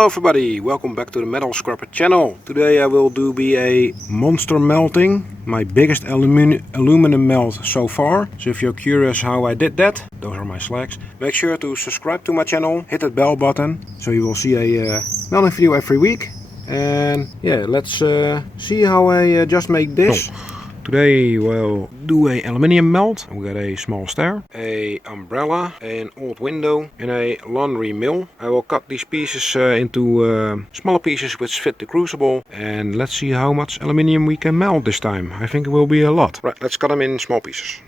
Hello everybody, welcome back to the Metal Scrapper channel. Today I will do a monster melting, my biggest aluminum melt so far. So if you're curious how I did that, those are my slacks. Make sure to subscribe to my channel, hit that bell button, so you will see a melting video every week. And yeah, let's see how I just make this. Today we'll do a aluminium melt. We got a small stair, a umbrella, an old window and a laundry mill. I will cut these pieces into smaller pieces which fit the crucible, and let's see how much aluminium we can melt this time. I think it will be a lot. Right, let's cut them in small pieces.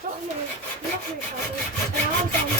Toch nee, nog meer foto's. En hand aan de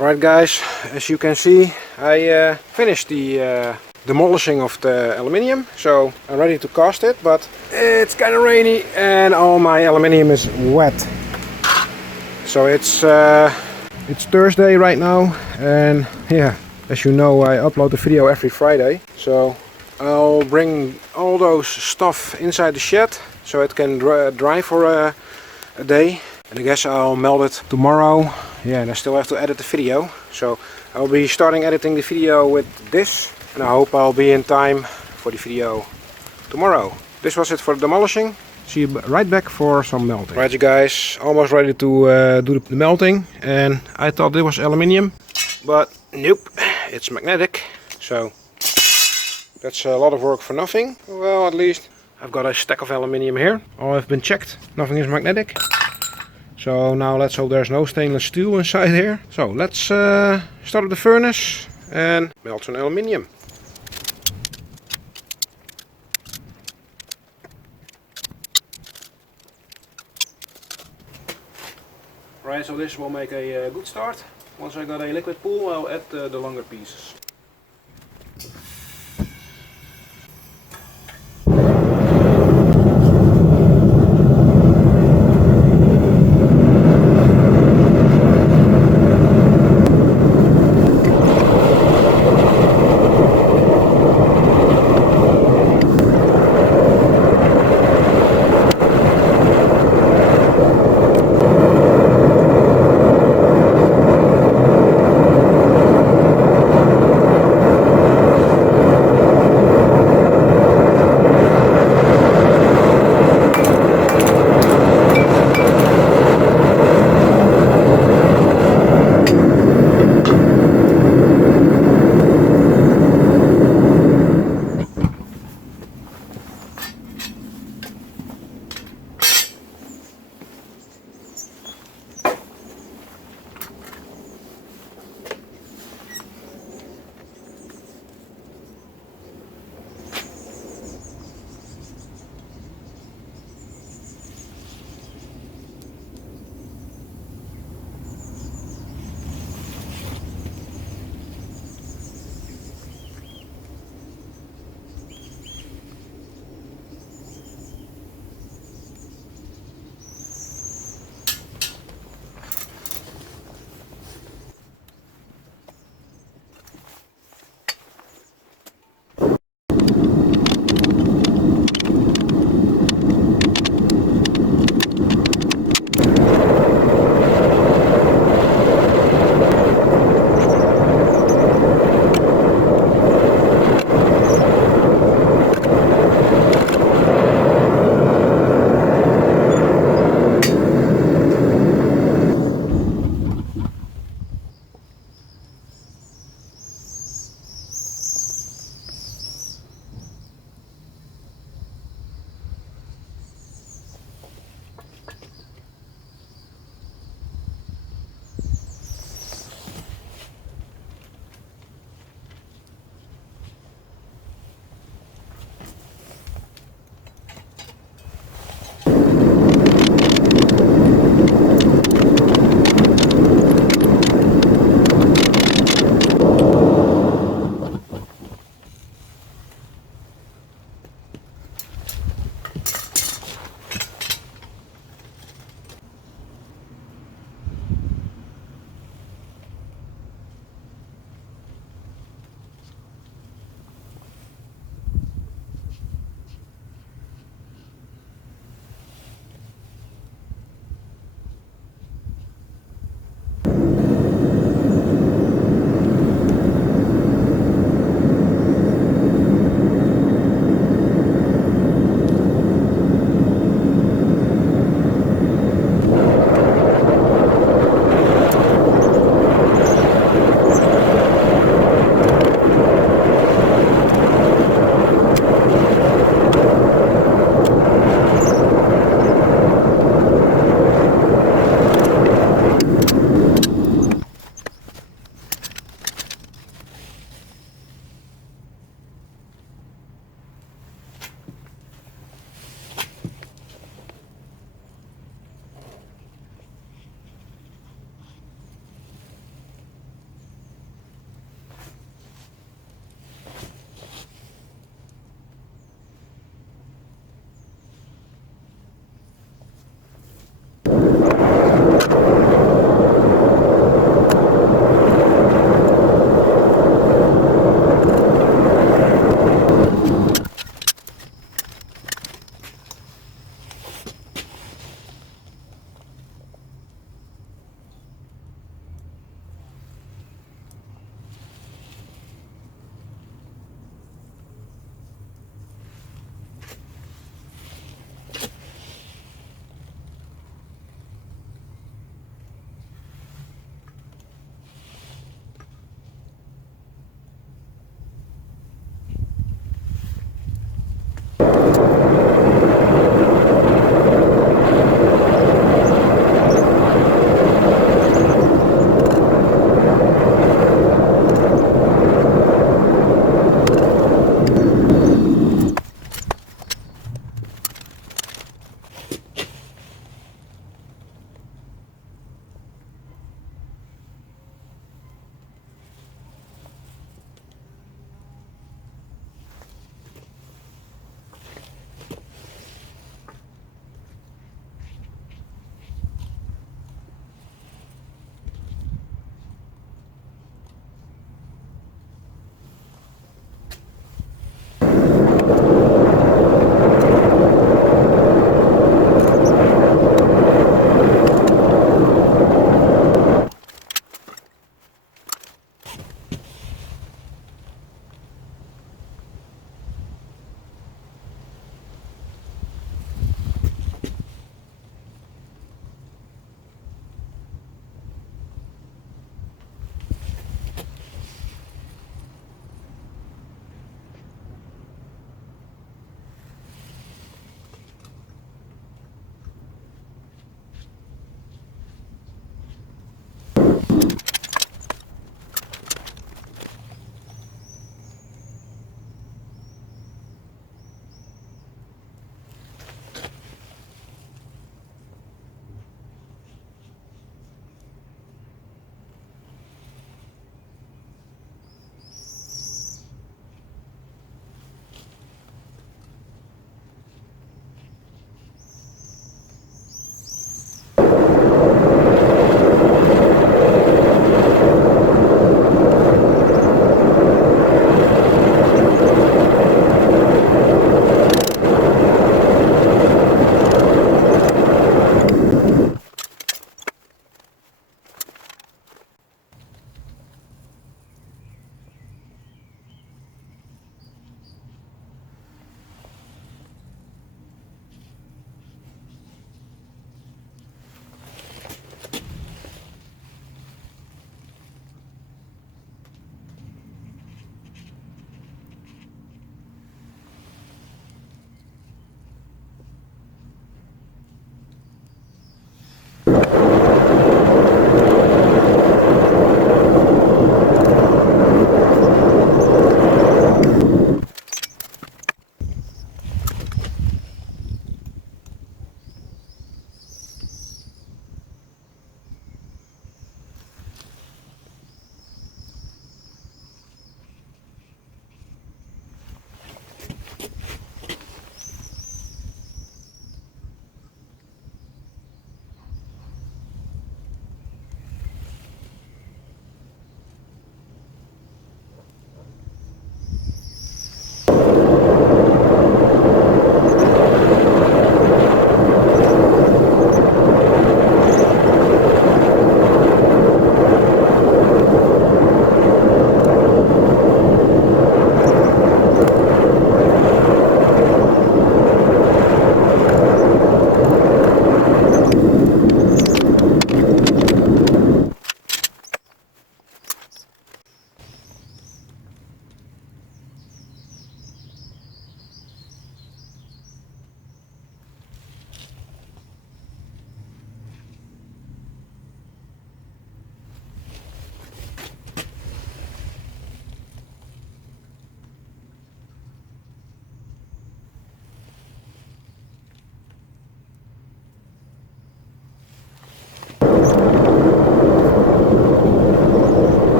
Alright guys, as you can see, I finished the demolishing of the aluminium, so I'm ready to cast it, but it's kind of rainy and all my aluminium is wet. So it's Thursday right now, and yeah, as you know, I upload the video every Friday, so I'll bring all those stuff inside the shed so it can dry for a day. And I guess I'll melt it tomorrow. Yeah, and I still have to edit the video. So I'll be starting editing the video with this. And I hope I'll be in time for the video tomorrow. This was it for the demolishing. See you right back for some melting. Right, you guys, almost ready to do the melting. And I thought it was aluminium, but nope, it's magnetic. So that's a lot of work for nothing. Well, at least I've got a stack of aluminium here. All have been checked. Nothing is magnetic. So now let's hope there's no stainless steel inside here. So let's start up the furnace and melt some aluminium. Right, so this will make a good start. Once I got a liquid pool, I'll add the longer pieces.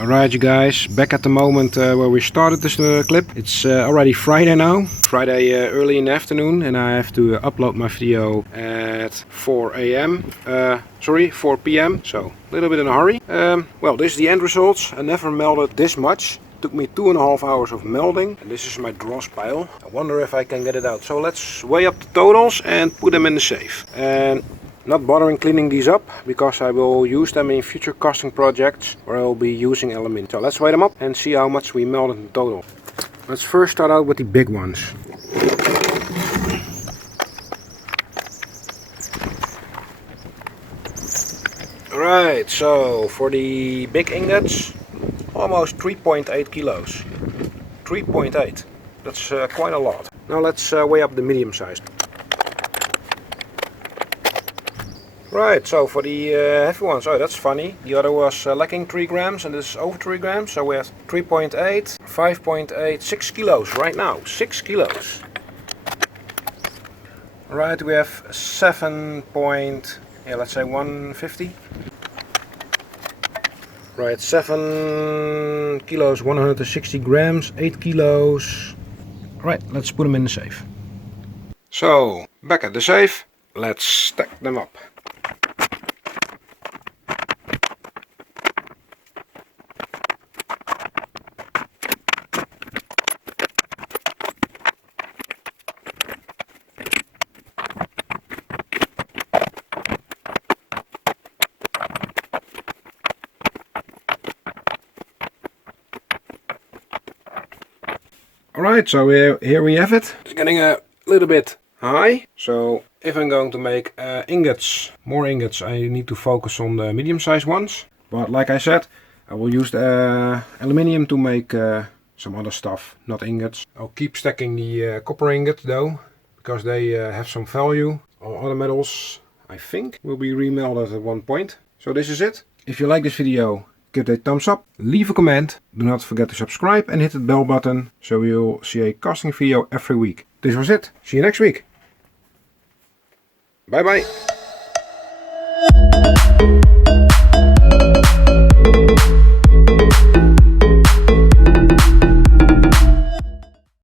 Alright you guys, back at the moment where we started this clip. It's already Friday now. Friday early in the afternoon, and I have to upload my video at 4 AM. Sorry, 4 PM, so a little bit in a hurry. Well, this is the end results. I never melted this much. Took me 2.5 hours of melting, and this is my dross pile. I wonder if I can get it out. So let's weigh up the totals and put them in the safe. And not bothering cleaning these up, because I will use them in future casting projects where I will be using aluminium. So let's weigh them up and see how much we melted in total. Let's first start out with the big ones. Alright, so for the big ingots, almost 3.8 kilos. 3.8. That's quite a lot. Now let's weigh up the medium sized. Right, so for the heavy ones, oh that's funny. The other was lacking 3 grams and this is over 3 grams. So we have 3.8, 5.8, 6 kilos right now. 6 kilos. Right, we have 7 point, yeah, let's say 150. Right, 7 kilos, 160 grams, 8 kilos. Right, let's put them in the safe. So, back at the safe, let's stack them up. Alright, so here we have it. It's getting a little bit high. So if I'm going to make ingots, more ingots, I need to focus on the medium sized ones. But like I said, I will use the aluminium to make some other stuff, not ingots. I'll keep stacking the copper ingot though, because they have some value. All other metals, I think, will be remelted at one point. So this is it. If you like this video, give it a thumbs up, leave a comment, do not forget to subscribe and hit the bell button so you'll see a casting video every week. This was it. See you next week. Bye bye.